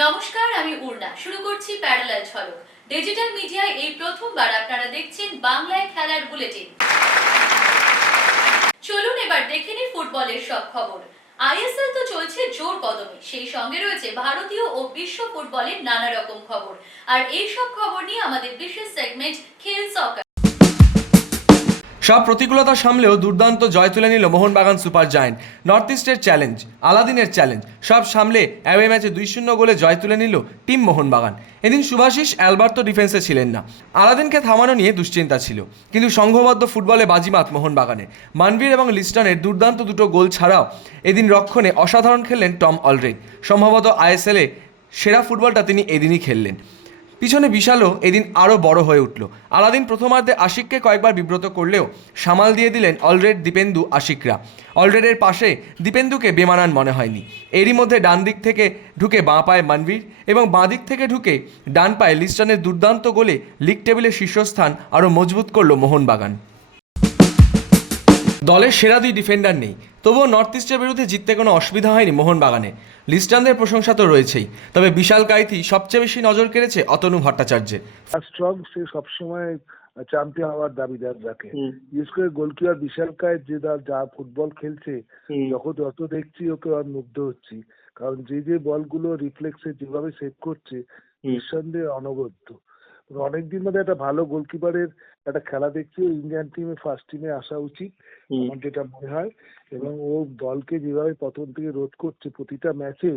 নমস্কার, আমি উর্না শুরু করছি প্যারালাল ঝলক। ডিজিটাল মিডিয়ায় এই প্রথমবার আপনারা দেখছেন বাংলায় খেলার বুলেটিন। চলুন এবার দেখে নিই ফুটবলের সব খবর। আইএসএল তো চলছে জোর কদমে। সেই সঙ্গে রয়েছে ভারতীয় ও বিশ্ব ফুটবলের নানা রকম খবর। আর এই সব খবর নিয়ে আমাদের বিশেষ সেগমেন্ট খেল সকার সব প্রতিকূলতা সামলেও দুর্দান্ত জয় তুলে নিল মোহনবাগান সুপার জায়েন্ট। নর্থ ইস্টের চ্যালেঞ্জ, আলাদিনের চ্যালেঞ্জ, সব সামলে অ্যাওয়ে ম্যাচে দুই শূন্য গোলে জয় তুলে নিল টিম মোহনবাগান। এদিন সুভাশিস অ্যালবার্তো ডিফেন্সে ছিলেন না। আলাদিনকে থামানো নিয়ে দুশ্চিন্তা ছিল, কিন্তু সংঘবদ্ধ ফুটবলে বাজিমাত মোহনবাগানের। মানবীর এবং লিস্টনের দুর্দান্ত দুটো গোল ছাড়াও এদিন রক্ষণে অসাধারণ খেললেন টম অলরেড সম্ভবত আইএসএলে সেরা ফুটবলটা তিনি এদিনই খেললেন। পিছনে বিশালও এদিন আরও বড় হয়ে উঠল। আলাদিন প্রথমার্ধে আশিককে কয়েকবার বিব্রত করলেও সামাল দিয়ে দিলেন অলরেড দীপেন্দু আশিকরা। অলরেডের পাশে দীপেন্দুকে বেমানান মনে হয়নি। এরই মধ্যে ডান দিক থেকে ঢুকে বাঁ পায়ে মানবীর এবং বাঁ দিক থেকে ঢুকে ডান পায়ে লিস্টনের দুর্দান্ত গোলে লিগ টেবিলের শীর্ষস্থান আরও মজবুত করল মোহনবাগান। দলের সেরা দুই ডিফেন্ডার নেই। তবুও নর্থ ইস্টের বিরুদ্ধে জিততে কোনো অসুবিধা হয়নি মোহনবাগানে। লিস্টানদের প্রশংসা তো রয়েছেই। তবে বিশাল কাইতি সবচেয়ে বেশি নজর কেড়েছে অতনু ভট্টাচার্যের। স্ট্রং সে সবসময় চ্যাম্পিয়ন হওয়ার দাবিদার রাখে বিশেষ করে গোলকিপার বিশাল কায়ের যে যা ফুটবল খেলছে যখন যত দেখছি ওকে আর মুগ্ধ হচ্ছি। কারণ যে যে বলগুলো রিফ্লেক্সে যেভাবে সেভ করছে নিঃসন্দেহে অনবদ্য। অনেকদিন ধরে একটা ভালো গোলকিপারের একটা খেলা দেখছি ইন্ডিয়ান টিমে ফার্স্ট টিমে আসা উচিত আমার যেটা মনে হয়। এবং ও দলকে যেভাবে প্রথম থেকে রোধ করছে প্রতিটা ম্যাচে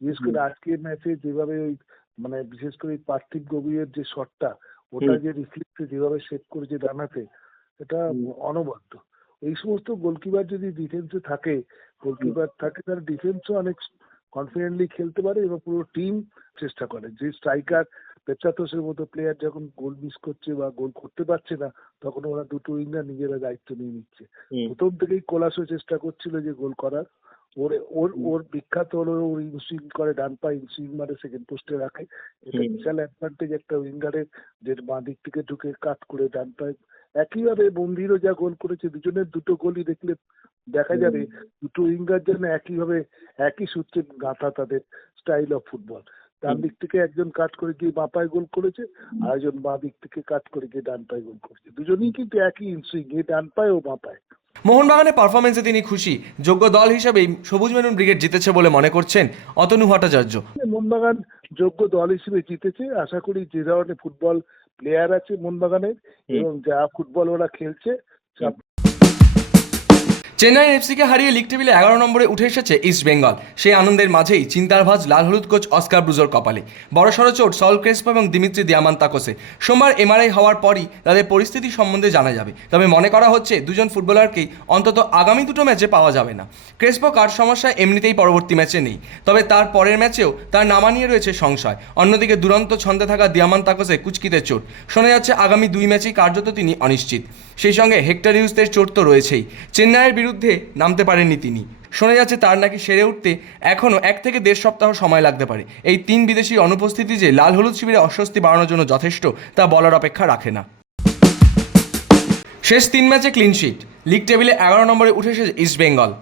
বিশেষ করে আজকের ম্যাচে যেভাবে ওই মানে বিশেষ করে পার্থিব গভীরের যে শটটা ওটা যে রিফ্লেক্সে যেভাবে সেভ করেছে ডানাতে এটা অনবদ্য। এই সমস্ত গোলকিপার যদি ডিফেন্সে থাকে গোলকিপার থাকে তাহলে ডিফেন্সও অনেক কনফিডেন্টলি খেলতে পারে এবং পুরো টিম চেষ্টা করে। যে স্ট্রাইকার পেচাতোসের মতো প্লেয়ার যখন গোল মিস করছে বা গোল করতে পারছে না তখন ওরা দুটো উইঙ্গার নিজেরা দায়িত্ব নিয়ে নিচ্ছে। প্রথম থেকেই কোলাসও চেষ্টা করছিল যে গোল করার। ওর ওর ওর বিখ্যাত হলো ওর ইনসুইং করে ডান পা ইনসুইং মারে সেকেন্ড পোস্টে রাখে। এটা বিশাল অ্যাডভান্টেজ একটা উইঙ্গারের যে বাঁ দিক থেকে ঢুকে কাট করে ডান পায়ে একইভাবে মন্দিরও যা গোল করেছে দুজনের দুটো গোলই দেখলে দেখা যাবে দুটো উইঙ্গার জন্য একইভাবে একই সূত্রে গাঁথা তাদের স্টাইল অফ ফুটবল ডান দিক থেকে একজন কাট করে গিয়ে বাঁ পায়ে গোল করেছে আর একজন বাঁ দিক থেকে কাট করে গিয়ে ডান পায়ে গোল করেছে। দুজনেই কিন্তু একই ইনসুইং এ ডান পায়ে ও বাঁ পায়ে। মোহনবাগানের পারফরমেন্সে তিনি খুশি। যোগ্য দল হিসেবেই সবুজ মেরুন ব্রিগেড জিতেছে বলে মনে করছেন অতনু ভট্টাচার্য। মোহনবাগান যোগ্য দল হিসেবে জিতেছে। আশা করি যে ধরনের ফুটবল প্লেয়ার আছে মোহনবাগানের এবং যা ফুটবল ওরা খেলছে চেন্নাই এফসিকে হারিয়ে লিগ টেবিলে এগারো নম্বরে উঠে এসেছে ইস্ট বেঙ্গল। সেই আনন্দের মাঝেই চিন্তার ভাঁজ লাল হলুদ কোচ অস্কার ব্রুজোর কপালে। বড়সড় চোট সল ক্রেসপো এবং দিমিত্রি দিয়ামান দিয়ামান্তাকোসে। সোমবার এমআরআই হওয়ার পরই তাদের পরিস্থিতি সম্বন্ধে জানা যাবে। তবে মনে করা হচ্ছে, দুজন ফুটবলারকেই অন্তত আগামী দুটো ম্যাচে পাওয়া যাবে না। ক্রেসপো কার সমস্যা এমনিতেই পরবর্তী ম্যাচে নেই। তবে তার পরের ম্যাচেও তার নামা নিয়ে রয়েছে সংশয়। অন্যদিকে দুরন্ত ছন্দে থাকা দিয়ামান দিয়ামান্তাকোসে কুচকিতে চোট। শোনা যাচ্ছে, আগামী দুই ম্যাচেই কার্যত তিনি অনিশ্চিত। সেই সঙ্গে হেক্টর ইউজদের চোট তো রয়েছেই। চেন্নাইয়ের বিরুদ্ধে নামতে পারেননি তিনি। শোনা যাচ্ছে তার নাকি সেরে উঠতে এখনও এক থেকে দেড় সপ্তাহ সময় লাগতে পারে। এই তিন বিদেশির অনুপস্থিতি যে লাল হলুদ শিবিরে অস্বস্তি বাড়ানোর জন্য যথেষ্ট, তা বলার অপেক্ষা রাখে না। শেষ তিন ম্যাচে ক্লিনশিট লিগ টেবিলে এগারো নম্বরে উঠে এসেছে ইস্টবেঙ্গল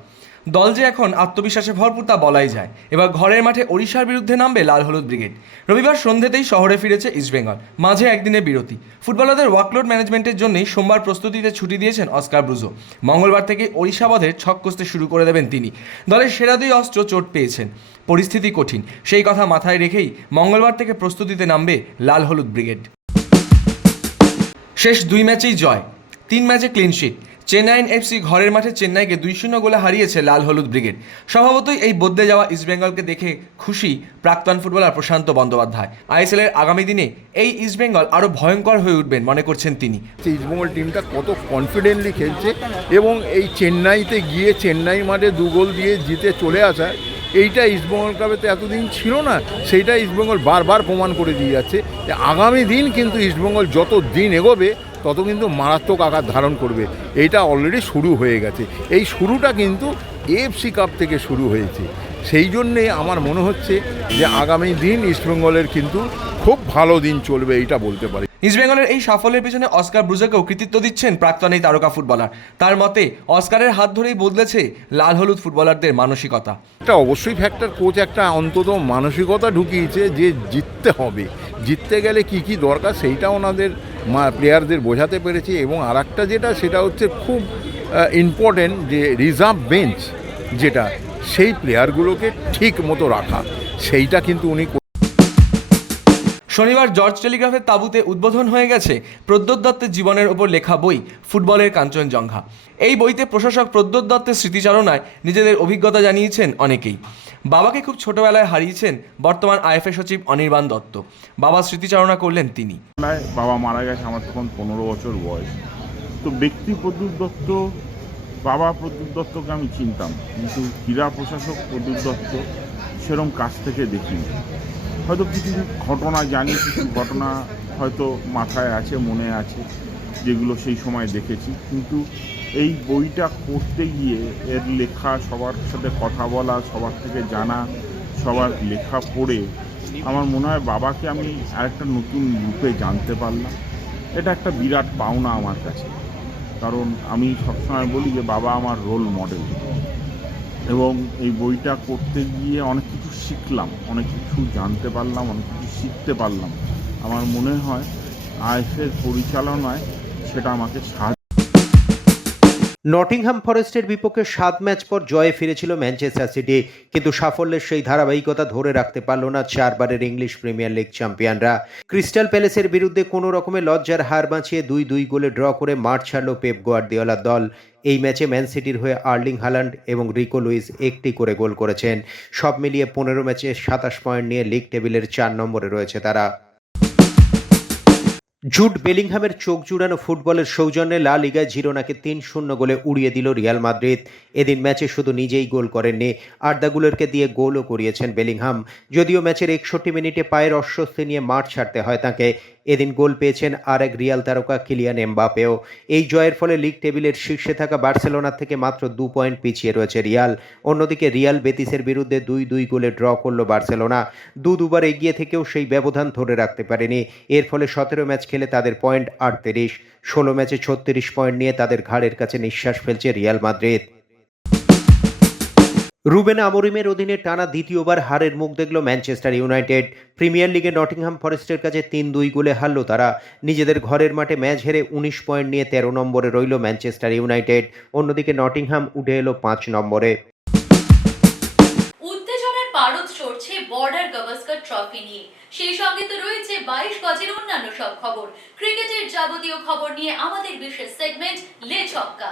দল যে এখন আত্মবিশ্বাসে ভরপুর তা বলাই যায়। এবার ঘরের মাঠে ওড়িশার বিরুদ্ধে নামবে লাল হলুদ ব্রিগেড। রবিবার সন্ধ্যেতেই শহরে ফিরেছে ইস্টবেঙ্গল মাঝে একদিনের বিরতি। ফুটবলারদের ওয়ার্কলোড ম্যানেজমেন্টের জন্যই সোমবার প্রস্তুতিতে ছুটি দিয়েছেন অস্কার ব্রুজো। মঙ্গলবার থেকে ওড়িশাবধের ছক কষতে শুরু করে দেবেন তিনি। দলের সেরা দুই অস্ত্র চোট পেয়েছেন। পরিস্থিতি কঠিন। সেই কথা মাথায় রেখেই মঙ্গলবার থেকে প্রস্তুতিতে নামবে লাল হলুদ ব্রিগেড। শেষ দুই ম্যাচেই জয়। তিন ম্যাচে ক্লিনশিট। চেন্নাইন এফসি ঘরের মাঠে চেন্নাইকে দুই শূন্য গোলে হারিয়েছে লাল হলুদ ব্রিগেড। স্বভাবতই এই বদলে যাওয়া ইস্টবেঙ্গলকে দেখে খুশি প্রাক্তন ফুটবলার প্রশান্ত বন্দ্যোপাধ্যায়। আইএসএলের আগামী দিনে এই ইস্টবেঙ্গল আরও ভয়ঙ্কর হয়ে উঠবেন মনে করছেন তিনি। ইস্টবেঙ্গল টিমটা কত কনফিডেন্টলি খেলছে এবং এই চেন্নাইতে গিয়ে চেন্নাই মাঠে দু গোল দিয়ে জিতে চলে আসা, এইটা ইস্টবেঙ্গল ক্লাবে তো এতদিন ছিল না, সেইটা ইস্টবেঙ্গল বারবার প্রমাণ করে দিয়ে যাচ্ছে আগামী দিন কিন্তু ইস্টবেঙ্গল যত দিন এগোবে তত কিন্তু মারাত্মক আকার ধারণ করবে। এইটা অলরেডি শুরু হয়ে গেছে। এই শুরুটা কিন্তু এফসি কাপ থেকে শুরু হয়েছে। সেই জন্যে আমার মনে হচ্ছে যে আগামী দিন ইস্টবেঙ্গলের কিন্তু খুব ভালো দিন চলবে এইটা বলতে পারি। ইস্টবেঙ্গলের এই সাফল্যের পিছনে অস্কার ব্রুজেকেও কৃতিত্ব দিচ্ছেন প্রাক্তন এই তারকা ফুটবলার। তার মতে অস্কারের হাত ধরেই বদলেছে লাল হলুদ ফুটবলারদের মানসিকতা। একটা অবশ্যই ফ্যাক্টর কোচ একটা অন্তত মানসিকতা ঢুকিয়েছে যে জিততে হবে। জিততে গেলে কি কি দরকার সেইটা ওনাদের প্লেয়ারদের বোঝাতে পেরেছি এবং আর যেটা, সেটা হচ্ছে খুব ইম্পর্টেন্ট যে রিজার্ভ বেঞ্চ যেটা, সেই প্লেয়ারগুলোকে ঠিক মতো রাখা। সেইটা কিন্তু উনি শনিবার জর্জ টেলিগ্রাফের তাঁবুতে উদ্বোধন হয়ে গেছে প্রদ্যোৎ দত্তের জীবনের ওপর লেখা বই, ফুটবলের কাঞ্চনজঙ্ঘা এই বইতে প্রশাসক প্রদ্যোৎ দত্তের স্মৃতিচারণায় নিজেদের অভিজ্ঞতা জানিয়েছেন অনেকেই। বাবাকে খুব ছোটবেলায় হারিয়েছেন বর্তমান আইএফএ সচিব অনির্বাণ দত্ত। বাবার স্মৃতিচারণা করলেন তিনি। বাবা মারা গেছে আমার তখন পনেরো বছর বয়স। তো ব্যক্তি প্রদ্যুৎ দত্ত, বাবা প্রদ্যুৎ দত্তকে আমি চিনতাম। কিন্তু ক্রীড়া প্রশাসক প্রদ্যুৎ দত্ত সেরম কাছ থেকে দেখিনি। হয়তো কিছু ঘটনা জানি, কিছু ঘটনা হয়তো মাথায় আছে, মনে আছে, যেগুলো সেই সময় দেখেছি। কিন্তু এই বইটা করতে গিয়ে এর লেখা, সবার সাথে কথা বলা, সবার থেকে জানা, সবার লেখা পড়ে আমার মনে হয় বাবাকে আমি আরেকটা নতুন রূপে জানতে পারলাম। এটা একটা বিরাট পাওনা আমার কাছে। কারণ আমি সবসময় বলি যে, বাবা আমার রোল মডেল এবং এই বইটা করতে গিয়ে অনেক কিছু শিখলাম, অনেক কিছু জানতে পারলাম, অনেক কিছু শিখতে পারলাম। আমার মনে হয় আইএফের পরিচালনায় সেটা আমাকে সাহায্য নটিংহাম ফরেস্টের বিপক্ষে সাত ম্যাচ পর জয়ে ফিরেছিল ম্যানচেস্টার সিটি, কিন্তু সাফল্যের সেই ধারাবাহিকতা ধরে রাখতে পারল না চারবারের ইংলিশ প্রিমিয়ার লিগ চ্যাম্পিয়নরা। ক্রিস্টাল প্যালেসের বিরুদ্ধে কোনো রকমের লজ্জার হার বাঁচিয়ে দুই দুই গোলে ড্র করে মাঠ ছাড়ল পেপ গোয়ার্দিওলার দল। এই ম্যাচে ম্যান সিটির হয়ে আর্লিং হালান্ড এবং রিকো লুইস একটি করে গোল করেছেন। সব মিলিয়ে পনেরো ম্যাচে সাতাশ পয়েন্ট নিয়ে লিগ টেবিলের চার নম্বরে রয়েছে তারা। জুট বেলিংহামের চোখ জুড়ানো ফুটবলের সৌজন্যে লা লিগায় জিরোনাকে তিন শূন্য গোলে উড়িয়ে দিল রিয়াল মাদ্রিদ। এদিন ম্যাচে শুধু নিজেই গোল করেননি আর্দাগুলোরকে দিয়ে গোলও করিয়েছেন বেলিংহাম। যদিও ম্যাচের একষট্টি মিনিটে পায়ের অস্বস্তি নিয়ে মাঠ ছাড়তে হয় তাকে এদিন গোল পেয়েছেন আর এক রিয়াল তারকা কিলিয়ান এমবাপেও। এই জয়ের ফলে লিগ টেবিলের শীর্ষে থাকা বার্সেলোনার থেকে মাত্র দু পয়েন্ট পিছিয়ে রয়েছে রিয়াল। অন্যদিকে রিয়াল বেতিসের বিরুদ্ধে দুই দুই গোলে ড্র করল বার্সেলোনা। দু দুবার এগিয়ে থেকেও সেই ব্যবধান ধরে রাখতে পারেনি। এর ফলে সতেরো ম্যাচ খেলে তাদের পয়েন্ট আটত্রিশ, ষোলো ম্যাচে ছত্রিশ পয়েন্ট নিয়ে তাদের ঘাড়ের কাছে নিঃশ্বাস ফেলছে রিয়াল মাদ্রিদ। রুবেন আমরিমের অধীনে টানা দ্বিতীয়বার হারের মুখ দেখল ম্যানচেস্টার ইউনাইটেড। প্রিমিয়ার লিগে নটিংহাম ফরেস্টের কাছে তিন দুই গোলে হারল তারা। নিজেদের ঘরের মাঠে ম্যাচ হেরে উনিশ পয়েন্ট নিয়ে তেরো নম্বরে রইল ম্যানচেস্টার ইউনাইটেড। অন্যদিকে নটিংহাম উঠে এলো পাঁচ নম্বরে। উত্তেজনার পারদ চড়ছে বর্ডার গাভাস্কার ট্রফি নিয়ে। সেই সঙ্গে তো রয়েছে বাইশ গজের অন্যান্য সব খবর। ক্রিকেটের যাবতীয় খবর নিয়ে আমাদের বিশেষ সেগমেন্ট লে ছক্কা।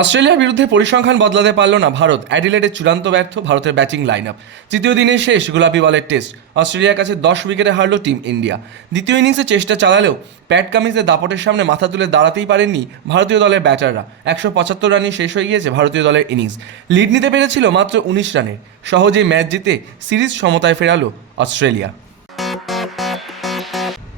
অস্ট্রেলিয়ার বিরুদ্ধে পরিসংখ্যান বদলাতে পারল না ভারত। অ্যাডিলেডের চূড়ান্ত ব্যর্থ ভারতের ব্যাটিং লাইন আপ তৃতীয় দিনের শেষ গোলাপি বলের টেস্ট অস্ট্রেলিয়ার কাছে দশ উইকেটে হারল টিম ইন্ডিয়া। দ্বিতীয় ইনিংসে চেষ্টা চালালেও প্যাট কামিজের দাপটের সামনে মাথা তুলে দাঁড়াতেই পারেননি ভারতীয় দলের ব্যাটাররা। একশো পঁচাত্তর রানে শেষ হয়ে গিয়েছে ভারতীয় দলের ইনিংস লিড নিতে পেরেছিল মাত্র উনিশ রানে সহজেই ম্যাচ জিতে সিরিজ সমতায় ফেরালো অস্ট্রেলিয়া।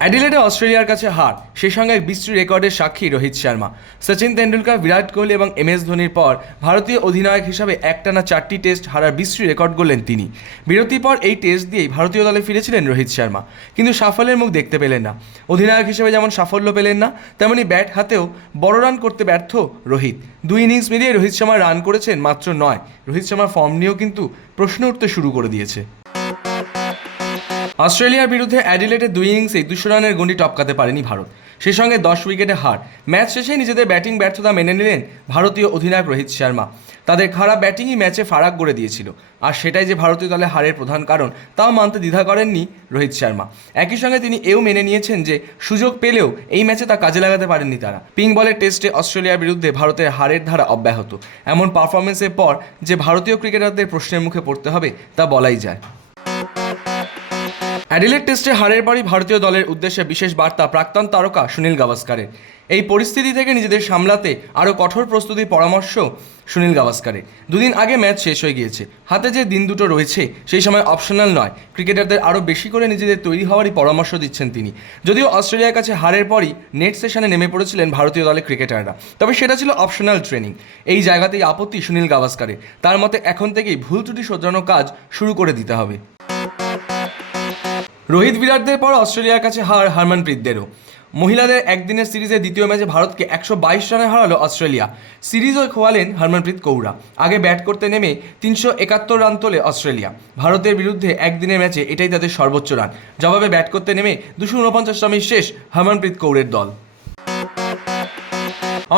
অ্যাডিলেডে অস্ট্রেলিয়ার কাছে হার। সেই সঙ্গে এক বিশ্রী রেকর্ডের সাক্ষী রোহিত শর্মা। সচিন তেন্ডুলকর, বিরাট কোহলি এবং এম এস ধোনির পর ভারতীয় অধিনায়ক হিসাবে একটানা চারটি টেস্ট হারার বিশ্রী রেকর্ড গড়লেন তিনি। বিরতির পর এই টেস্ট দিয়েই ভারতীয় দলে ফিরেছিলেন রোহিত শর্মা। কিন্তু সাফল্যের মুখ দেখতে পেলেন না। অধিনায়ক হিসেবে যেমন সাফল্য পেলেন না, তেমনি ব্যাট হাতেও বড় রান করতে ব্যর্থ রোহিত। দুই ইনিংস মিলিয়ে রোহিত শর্মা রান করেছেন মাত্র নয়। রোহিত শর্মার ফর্ম নিয়েও কিন্তু প্রশ্ন উঠতে শুরু করে দিয়েছে। অস্ট্রেলিয়ার বিরুদ্ধে অ্যাডিলেটের দুই ইনিংসেই দুশো রানের গন্ডি টপকাতে পারেনি ভারত। সেই সঙ্গে দশ উইকেটে হার। ম্যাচ শেষে নিজেদের ব্যাটিং ব্যর্থতা মেনে নিলেন ভারতীয় অধিনায়ক রোহিত শর্মা। তাদের খারাপ ব্যাটিংই ম্যাচে ফারাক করে দিয়েছিল। আর সেটাই যে ভারতীয় দলে হারের প্রধান কারণ, তাও মানতে দ্বিধা করেননি রোহিত শর্মা। একই সঙ্গে তিনি এও মেনে নিয়েছেন যে, সুযোগ পেলেও এই ম্যাচে তা কাজে লাগাতে পারেননি তারা। পিঙ্ক বলের টেস্টে অস্ট্রেলিয়ার বিরুদ্ধে ভারতের হারের ধারা অব্যাহত। এমন পারফরমেন্সের পর যে ভারতীয় ক্রিকেটারদের প্রশ্নের মুখে পড়তে হবে, তা বলাই যায়। অ্যাডিলেড টেস্টে হারের পরই ভারতীয় দলের উদ্দেশ্যে বিশেষ বার্তা প্রাক্তন তারকা সুনীল গাভাস্কারের। এই পরিস্থিতি থেকে নিজেদের সামলাতে আরও কঠোর প্রস্তুতির পরামর্শ সুনীল গাভাস্কারের। দুদিন আগে ম্যাচ শেষ হয়ে গিয়েছে। হাতে যে দিন দুটো রয়েছে, সেই সময় অপশনাল নয়। ক্রিকেটারদের আরও বেশি করে নিজেদের তৈরি হওয়ারই পরামর্শ দিচ্ছেন তিনি। যদিও অস্ট্রেলিয়ার কাছে হারের পরই নেট সেশনে নেমে পড়েছিলেন ভারতীয় দলের ক্রিকেটাররা। তবে সেটা ছিল অপশনাল ট্রেনিং। এই জায়গাতেই আপত্তি সুনীল গাভাস্কারের। তার মতে এখন থেকেই ভুল ত্রুটি শোধরানোর কাজ শুরু করে দিতে হবে। রোহিত বিরাটদের পর অস্ট্রেলিয়ার কাছে হার হারমানপ্রীতদেরও মহিলাদের একদিনের সিরিজে দ্বিতীয় ম্যাচে ভারতকে একশো বাইশ রানে হারালো অস্ট্রেলিয়া। সিরিজও খোয়ালেন হরমনপ্রীত কৌরা। আগে ব্যাট করতে নেমে তিনশো একাত্তর রান তোলে অস্ট্রেলিয়া। ভারতের বিরুদ্ধে একদিনের ম্যাচে এটাই তাদের সর্বোচ্চ রান। জবাবে ব্যাট করতে নেমে দুশো উনপঞ্চাশ রানে শেষ হরমনপ্রীত কৌরের দল।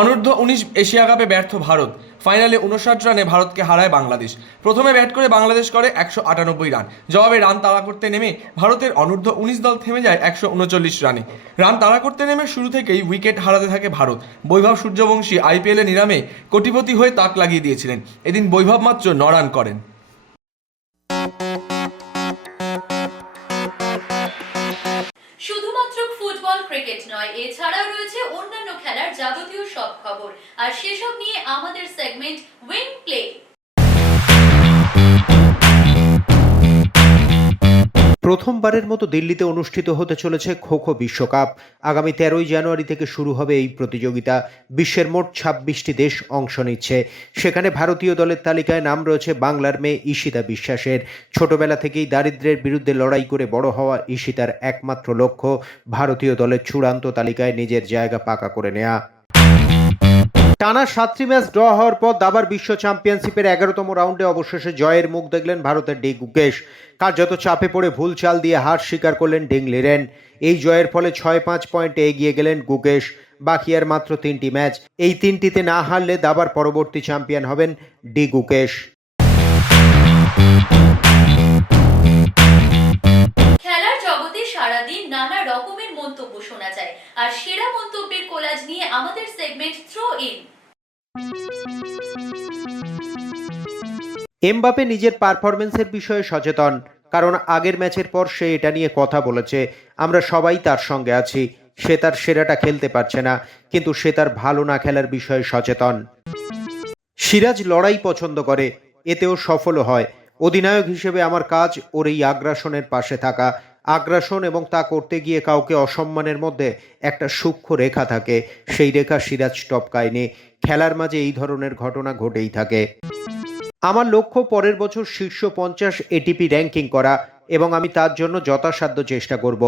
অনূর্ধ্ব উনিশ এশিয়া কাপে ব্যর্থ ভারত। ফাইনালে উনষাট রানে ভারতকে হারায় বাংলাদেশ। প্রথমে ব্যাট করে বাংলাদেশ করে একশো আটানব্বই রান। জবাবে রান তাড়া করতে নেমে ভারতের অনূর্ধ্ব উনিশ দল থেমে যায় একশো উনচল্লিশ রানে। রান তাড়া করতে নেমে শুরু থেকেই উইকেট হারাতে থাকে ভারত। বৈভব সূর্যবংশী আইপিএলে নিরামে কোটিপতি হয়ে তাক লাগিয়ে দিয়েছিলেন। এদিন বৈভব মাত্র ন রান করেন। শুধুমাত্র ফুটবল, ক্রিকেট নয়, এছাড়াও রয়েছে অন্যান্য খেলার যাবতীয় সব খবর। আর সেসব নিয়ে আমাদের সেগমেন্ট উইং প্লে প্রথমবারের মতো দিল্লিতে অনুষ্ঠিত হতে চলেছে খো খো বিশ্বকাপ। আগামী তেরোই জানুয়ারি থেকে শুরু হবে এই প্রতিযোগিতা। বিশ্বের মোট ছাব্বিশটি দেশ অংশ নিচ্ছে। সেখানে ভারতীয় দলের তালিকায় নাম রয়েছে বাংলার মেয়ে ঈশিতা বিশ্বাসের। ছোটবেলা থেকেই দারিদ্র্যের বিরুদ্ধে লড়াই করে বড় হওয়া ঈশিতার একমাত্র লক্ষ্য ভারতীয় দলের চূড়ান্ত তালিকায় নিজের জায়গা পাকা করে নেয়া। টানা সাতটি ম্যাচ ড্র হওয়ার পর দাবার বিশ্ব চ্যাম্পিয়নশিপের এগারোতম রাউন্ডে অবশেষে জয়ের মুখ দেখলেন ভারতের ডি গুকেশ। কার্যত চাপে পড়ে ভুল চাল দিয়ে হার স্বীকার করলেন ডিং লিরেন। এই জয়ের ফলে ছয় পাঁচ পয়েন্টে এগিয়ে গেলেন গুকেশ। বাকি আর মাত্র তিনটি ম্যাচ। এই তিনটিতে না হারলে দাবার পরবর্তী চ্যাম্পিয়ন হবেন ডি গুকেশ। সারাদিন নানা রকমের মন্তব্য শোনা যায়। আর সেরা মন্তব্যের কোলাজ নিয়ে আমাদের সেগমেন্ট থ্রো ইন এমবাপে নিজের পারফরমেন্সের বিষয়ে সচেতন, কারণ আগের ম্যাচের পর সে এটা নিয়ে কথা বলেছে, আমরা সবাই তার সঙ্গে আছি, সে তার সেরাটা খেলতে পারছে না, কিন্তু সে তার ভালো না খেলার বিষয়ে সচেতন। সিরাজ লড়াই পছন্দ করে, এতেও সফলও হয়, অধিনায়ক হিসেবে আমার কাজ ওর এই আগ্রাসনের পাশে থাকা আগ্রাসন এবং তা করতে গিয়ে কাউকে অসম্মানের মধ্যে একটা সূক্ষ্ম রেখা থাকে। সেই রেখা সিরাজ টপকায়নি। খেলার মাঝে এই ধরনের ঘটনা ঘটেই থাকে। আমার লক্ষ্য পরের বছর শীর্ষ পঞ্চাশ এটিপি র্যাঙ্কিং করা এবং আমি তার জন্য যথাসাধ্য চেষ্টা করব।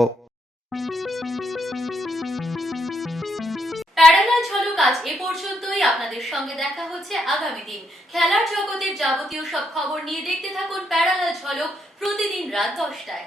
আপনাদের সঙ্গে দেখা হচ্ছে আগামী দিন। খেলার জগতের যাবতীয় সব খবর নিয়ে দেখতে থাকুন প্যারালাল ঝলক প্রতিদিন রাত দশটায়।